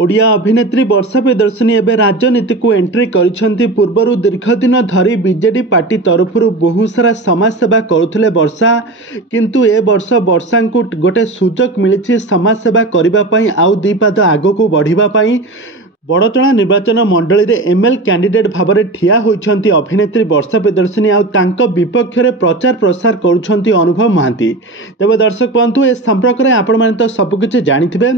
ओडिया अभिनेत्री वर्षा प्रियदर्शिनी एवं राजनीति को एंट्री करिसेंती। पूर्वर दीर्घ दिन धरी बीजेडी पार्टी तरफ बहुत सारा समाज सेवा करुले वर्षा, किंतु ए वर्ष वर्षा को गोटे सुजोग मिली समाज सेवा करने आउ दी पाद आग को बढ़ावाई। बड़चणा निर्वाचन मंडली रे एमएल कैंडिडेट भाव में ठिया होइछंती अभिनेत्री वर्षा प्रियदर्शिनी आउ तांको विपक्ष रे प्रचार प्रसार करुछंती अनुभव महांती। तेबे दर्शक बंधु ए संपर्क में आपण माने तो सबकिछि जानिथिबे,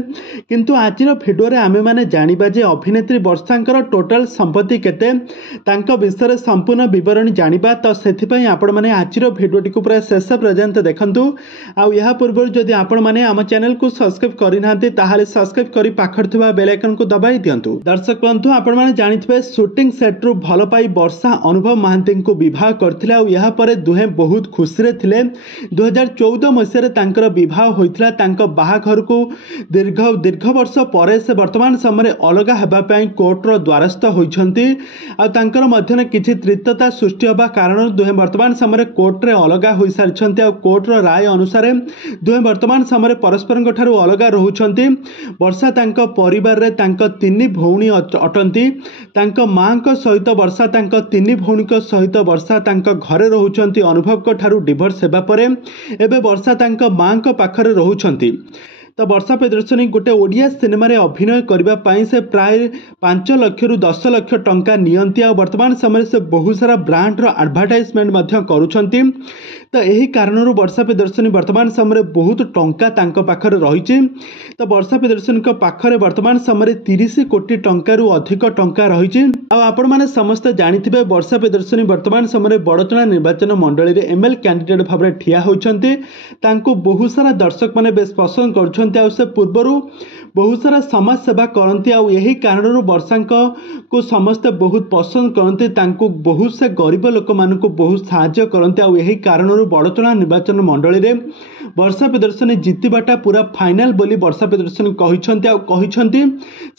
किंतु आजिर भिडियो रे आमे माने जानिबा जे अभिनेत्री वर्षांकर टोटल संपत्ति केते, तांको विषय रे संपूर्ण विवरणी जानिबा। तो सेथिपई आपण माने आजिर भिडियोटी को पूरा शेष पर्यंत देखंतु। आउ यहा पूर्व जदि आपण माने आम चैनल को सब्सक्राइब करि नाहंती ताहाले सब्सक्राइब करि पाखर थिबा बेल आइकन को दबाई दियंतु। दर्शक बंधु आपण माने जानिथिबे शूटिंग सेट रु भल पाई वर्षा अनुभव महांती को विवाह करथिले आउ यहा परे दुहे बहुत खुशी रे थिले। 2014 मसिया तांकर विवाह होइथिला। तांको बाहाघर को दीर्घ वर्ष परे से वर्तमान समय अलगा हेबा पई कोर्ट रो द्वारस्थ होइछंती। आ तांकर मध्यने किछि त्रितता सृष्टि होबा कारण दुहे वर्तमान समय कोर्ट रे अलगा होई सारिछंती। आ कोर्ट रो राय अनुसार दुहे वर्तमान समय परस्परଙ୍କ ठारू अलगा रहुछंती। वर्षा तांको परिवार रे तांको तिनि भौणी अटंती। तांको मां को सहित वर्षा तांको तिनि भौणी को सहित वर्षा तांको घरे रहुछंती। अनुभव को ठारू डिवोर्स हेबा परे एबे वर्षा तांको मां को पाखरे रहुछंती। तो वर्षा प्रियदर्शिनी गोटे ओडिया सिनेमा रे अभिनय करबा पई से प्राय 5 लाख रु 10 लाख टंका नियंती। आ वर्तमान समय से बहुत सारा ब्रांड रो एडवर्टाइजमेंट मध्य करूछंती। तो यही कारण वर्षा प्रियदर्शिनी वर्तमान समय बहुत टंका तांको पाखरे रहिछि। तो वर्षा प्रियदर्शिनी को पाखरे वर्तमान समय 30 कोटी टंका रु अधिक टंका रहिछि। आ आपण माने समस्त जानिथिबे वर्षा प्रियदर्शिनी वर्तमान समय बड़चणा निर्वाचन मंडली रे एमएल कैंडिडेट भाव में ठिया होइछंती। तांको बहुत सारा दर्शक माने बेस पसंद कर से पूर्वर बहुत सारा समाज सेवा करती। यही कारण वर्षा को समस्ते बहुत पसंद करते। तांको बहुत से गरीब लोक मान को बहुत साहाय्य करते। यही कारण बड़चणा निर्वाचन मंडली रे वर्षा प्रियदर्शिनी जितबाटा पूरा फाइनाल बोली वर्षा प्रियदर्शिनी कहिछंती।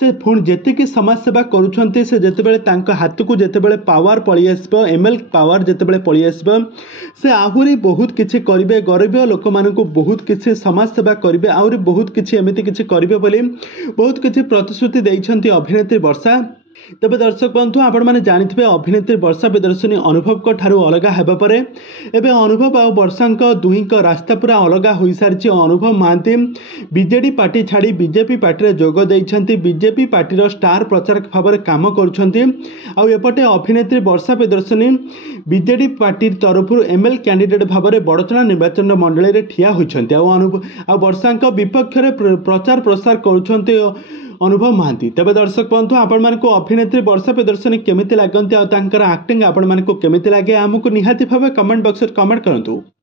से पुणी जेतिकी समाज सेवा करुछंती से जेतेबेले तांको हाथ को जेतेबेले पावर पळी आसबो, एमएल पावर जेतेबेले पळी आसबो, से आहुरी बहुत किछि करिवे। गरीब लोक मान को बहुत किछि समाज सेवा करिवे, आहुरी बहुत किछि एमिति किछि करिवे बोली बहुत किछि प्रतिश्रुति दैछंती अभिनेत्री वर्षा। तेबे दर्शक बंधु आपण माने जानिथिबे अभिनेत्री वर्षा प्रियदर्शिनी अनुभव को ठारू अलगा हेबा परे एबे अनुभव आ वर्षा दुही को रास्ता पूरा अलगा होई सारिछि। अनुभव महांती बीजेडी पार्टी छाड़ी बीजेपी पार्टी रे जोग दैछंती। बीजेपी पार्टी रो स्टार प्रचारक भाव में काम करुछंती। आ एपटे अभिनेत्री वर्षा प्रियदर्शिनी बीजेडी पार्टी तरफ एमएल कैंडिडेट भाव में बड़चणा निर्वाचन मंडली रे ठिया होइछंती। आ वर्षा विपक्ष रे प्रचार प्रसार करुछंती अनुभव महांती। तेबे दर्शक बंधु आपण मानक अभिनेत्री वर्षा प्रियदर्शिनी केमिति लागंती आ तांकर एक्टिंग आपण मानक केमिति लागे आमको निहाती भावे कमेंट बॉक्स रे कमेंट करंतु।